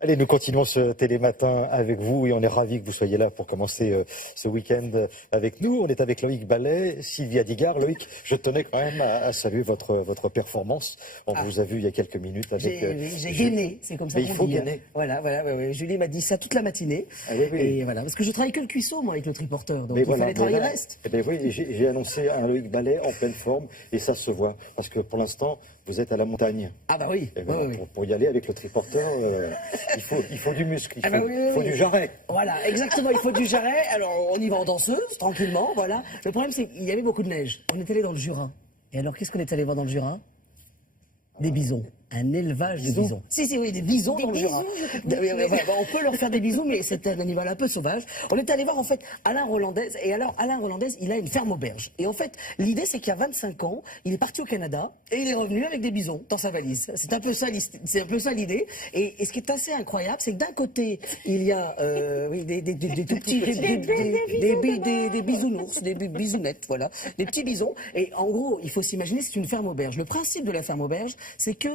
Allez, nous continuons ce Télématin avec vous et on est ravis que vous soyez là pour commencer ce week-end avec nous. On est avec Loïc Ballet, Sylvia Digard. Loïc, je tenais quand même à saluer votre performance. On vous a vu il y a quelques minutes avec... J'ai gainé, c'est comme ça qu'on dit. Il faut gainer. Voilà, ouais. Julie m'a dit ça toute la matinée. Ah, oui. Et voilà, parce que je travaille que le cuisseau, moi, avec le triporteur. Donc mais il voilà, fallait travailler le reste. Eh bien oui, j'ai annoncé un Loïc Ballet en pleine forme et ça se voit. Parce que pour l'instant, vous êtes à la montagne. Ah bah oui. Et voilà, pour y aller avec le triporteur, il faut du muscle, il faut du jarret. Voilà, exactement, il faut du jarret. Alors on y va en danseuse, tranquillement, voilà. Le problème c'est qu'il y avait beaucoup de neige. On est allé dans le Jura. Et alors qu'est-ce qu'on est allé voir dans le Jura? Des bisons. Un élevage de bisons. Oui, des bisons dans le Jura. On peut leur faire des bisous, mais c'est un animal un peu sauvage. On est allé voir en fait Alain Rolandez. Et alors Alain Rolandez, il a une ferme auberge. Et en fait, l'idée c'est qu'il y a 25 ans, il est parti au Canada et il est revenu avec des bisons dans sa valise. C'est un peu ça l'idée. Et ce qui est assez incroyable, c'est que d'un côté, il y a des tout petits des bisounours, des bisounettes, voilà, des petits bisons. Et en gros, il faut s'imaginer, c'est une ferme auberge. Le principe de la ferme auberge, c'est que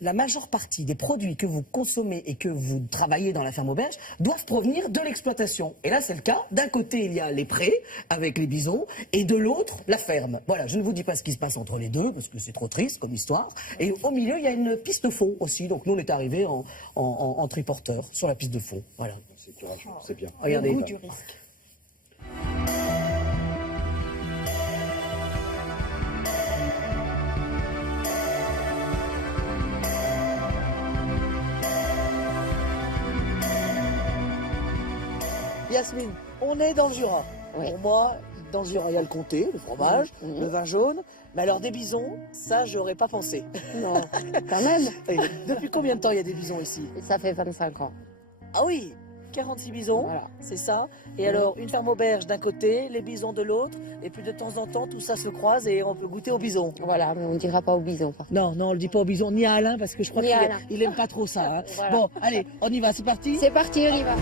la majeure partie des produits que vous consommez et que vous travaillez dans la ferme auberge doivent provenir de l'exploitation. Et là, c'est le cas. D'un côté, il y a les prés avec les bisons et de l'autre, la ferme. Voilà, je ne vous dis pas ce qui se passe entre les deux parce que c'est trop triste comme histoire. Et au milieu, il y a une piste de fond aussi. Donc nous, on est arrivés en triporteur sur la piste de fond. Voilà. C'est courageux, c'est bien. Regardez. Le goût du risque. Yasmine, on est dans le Jura. Oui. Pour moi, dans le Jura, il y a le comté, le fromage, le vin jaune. Mais alors des bisons, ça, j'aurais pas pensé. Non, quand même. Et depuis combien de temps il y a des bisons ici? Ça fait 25 ans. Ah oui, 46 bisons, Voilà. c'est ça. Et alors, une ferme auberge d'un côté, les bisons de l'autre. Et puis de temps en temps, tout ça se croise et on peut goûter aux bisons. Voilà, mais on ne dira pas aux bisons. Par contre. Non, on le dit pas aux bisons, ni à Alain, parce que je crois Ni à Alain. qu'il aime pas trop ça. Hein. Voilà. Bon, allez, on y va, c'est parti. C'est parti, on y va.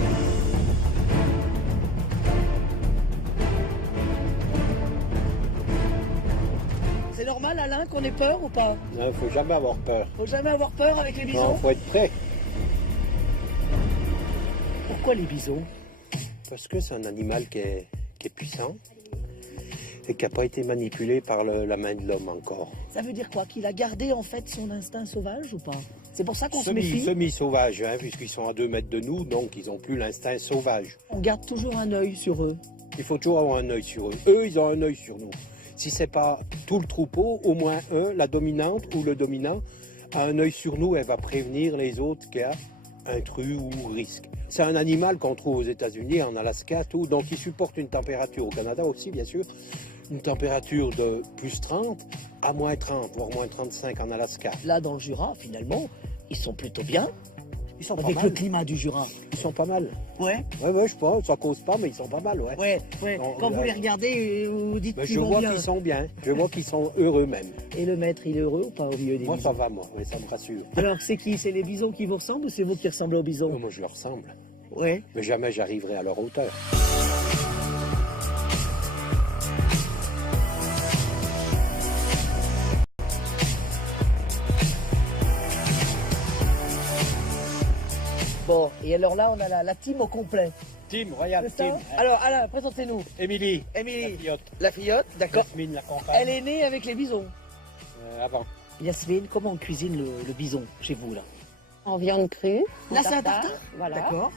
C'est normal, Alain, qu'on ait peur ou pas? Il ne faut jamais avoir peur. Faut jamais avoir peur avec les bisons. Non, faut être prêt. Pourquoi les bisons? Parce que c'est un animal qui est puissant et qui n'a pas été manipulé par la main de l'homme encore. Ça veut dire quoi? Qu'il a gardé en fait son instinct sauvage ou pas? C'est pour ça qu'on se méfie. Semi-sauvage, hein, puisqu'ils sont à 2 mètres de nous, donc ils n'ont plus l'instinct sauvage. On garde toujours un œil sur eux. Il faut toujours avoir un œil sur eux. Eux, ils ont un œil sur nous. Si c'est pas tout le troupeau, au moins la dominante ou le dominant, a un œil sur nous, elle va prévenir les autres qu'il y a intrus ou risque. C'est un animal qu'on trouve aux États-Unis, en Alaska, tout, donc il supporte une température, au Canada aussi bien sûr, une température de plus 30 à moins 30, voire moins 35 en Alaska. Là, dans le Jura, finalement, ils sont plutôt bien. Ils sont pas Avec mal. le climat du Jura. Ils sont pas mal. Ouais. Ouais, je pense, ça cause pas, mais ils sont pas mal, ouais. Ouais. Non, Quand vous les regardez, vous dites Mais qu'ils je vont vois bien. qu'ils sont bien, je vois qu'ils sont heureux même. Et le maître, il est heureux ou pas au milieu des Moi bisons? ça va, moi, ouais, ça me rassure. Alors, c'est qui? C'est les bisons qui vous ressemblent ou c'est vous qui ressemblez aux bisons? Moi je leur ressemble, Ouais. mais jamais j'arriverai à leur hauteur. Bon, et alors là, on a la team au complet. Tim, regarde, C'est ça? Tim. Alors, Alain, présentez-nous. Émilie, Émilie, la filleotte. la filleotte, d'accord. Yasmine, la compagne. Elle est née avec les bisons. Avant. Yasmine, comment on cuisine le bison chez vous, là? En viande crue. en Là, c'est un tartare? Voilà. D'accord.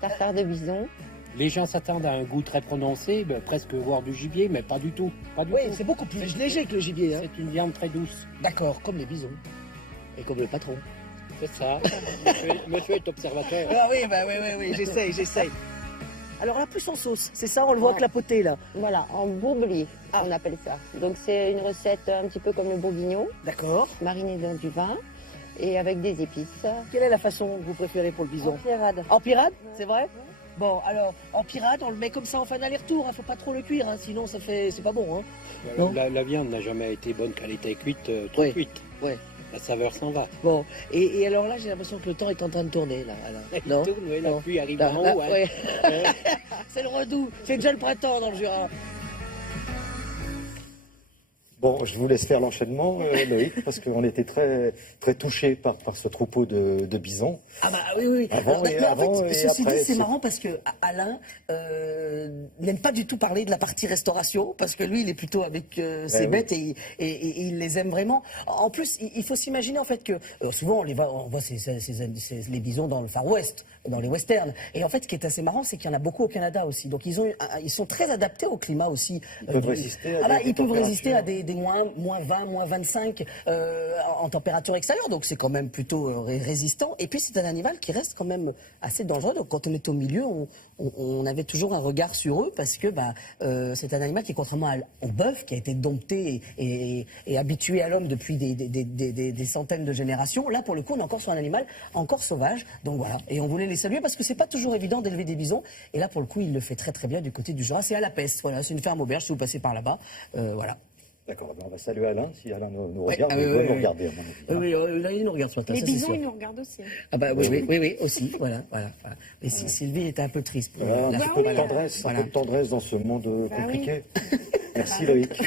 Tartare de bison. Les gens s'attendent à un goût très prononcé, presque voir du gibier, mais pas du tout. Pas du Oui, tout. c'est beaucoup plus léger que le gibier. Hein. C'est une viande très douce. D'accord, comme les bisons. Et comme le patron. C'est ça. Monsieur est observateur. Ah oui, oui, j'essaye. Alors là, plus en sauce, c'est ça, on le voit clapoter là. Voilà, en bourbelier, Ah. on appelle ça. Donc c'est une recette un petit peu comme le bourguignon, D'accord. mariné dans du vin et avec des épices. Quelle est la façon que vous préférez pour le En bison? pierrade. En pirade, c'est vrai? Bon, alors, en pirade, on le met comme ça en fin d'aller-retour, hein, faut pas trop le cuire, hein, sinon c'est pas bon. Hein. Non. La viande n'a jamais été bonne quand elle était cuite, trop Ouais. cuite. Ouais. La saveur s'en va. Bon, et alors là, j'ai l'impression que le temps est en train de tourner, là. Alain. Non? Il tourne, oui, la Non. pluie arrive Là, en là, haut. Hein. ouais. Ouais. C'est le redout, c'est déjà le printemps dans le Jura. Bon, je vous laisse faire l'enchaînement, Loïc, parce qu'on était très, très touchés par ce troupeau de bisons. Ah bah oui, oui. Avant Alors, et- mais en avant fait, et ceci après, dit, c'est c'est- marrant parce que Alain n'aime pas du tout parler de la partie restauration, parce que lui, il est plutôt avec ses oui. bêtes et il les aime vraiment. En plus, il faut s'imaginer en fait que souvent on voit les bisons dans le Far West, dans les westerns. Et en fait, ce qui est assez marrant, c'est qu'il y en a beaucoup au Canada aussi. Donc ils sont très adaptés au climat aussi. Ils peuvent résister à des Ils peuvent résister à températures. des moins 20, moins 25 en température extérieure, donc c'est quand même plutôt résistant. Et puis c'est un animal qui reste quand même assez dangereux. Donc quand on est au milieu, on avait toujours un regard sur eux parce que c'est un animal qui, contrairement au bœuf, qui a été dompté et habitué à l'homme depuis des centaines de générations, là pour le coup on est encore sur un animal encore sauvage. Donc voilà, et on voulait les saluer parce que c'est pas toujours évident d'élever des bisons. Et là pour le coup il le fait très très bien du côté du Jura. C'est à la Peste, voilà, c'est une ferme auberge si vous passez par là-bas, voilà. D'accord, ben on va saluer Alain, si Alain nous Ouais, regarde, ah il oui, doit oui, nous oui. regarder à mon avis. hein. Oui, là il nous regarde sur ta, Les ça, c'est bisons, sûr. ils nous regardent aussi. Ah bah oui, aussi, voilà. Mais Sylvie était un peu triste. Pour Voilà, un la- petit peu de voilà. tendresse, Voilà. un peu de tendresse dans ce monde Bah oui. compliqué. Merci Loïc.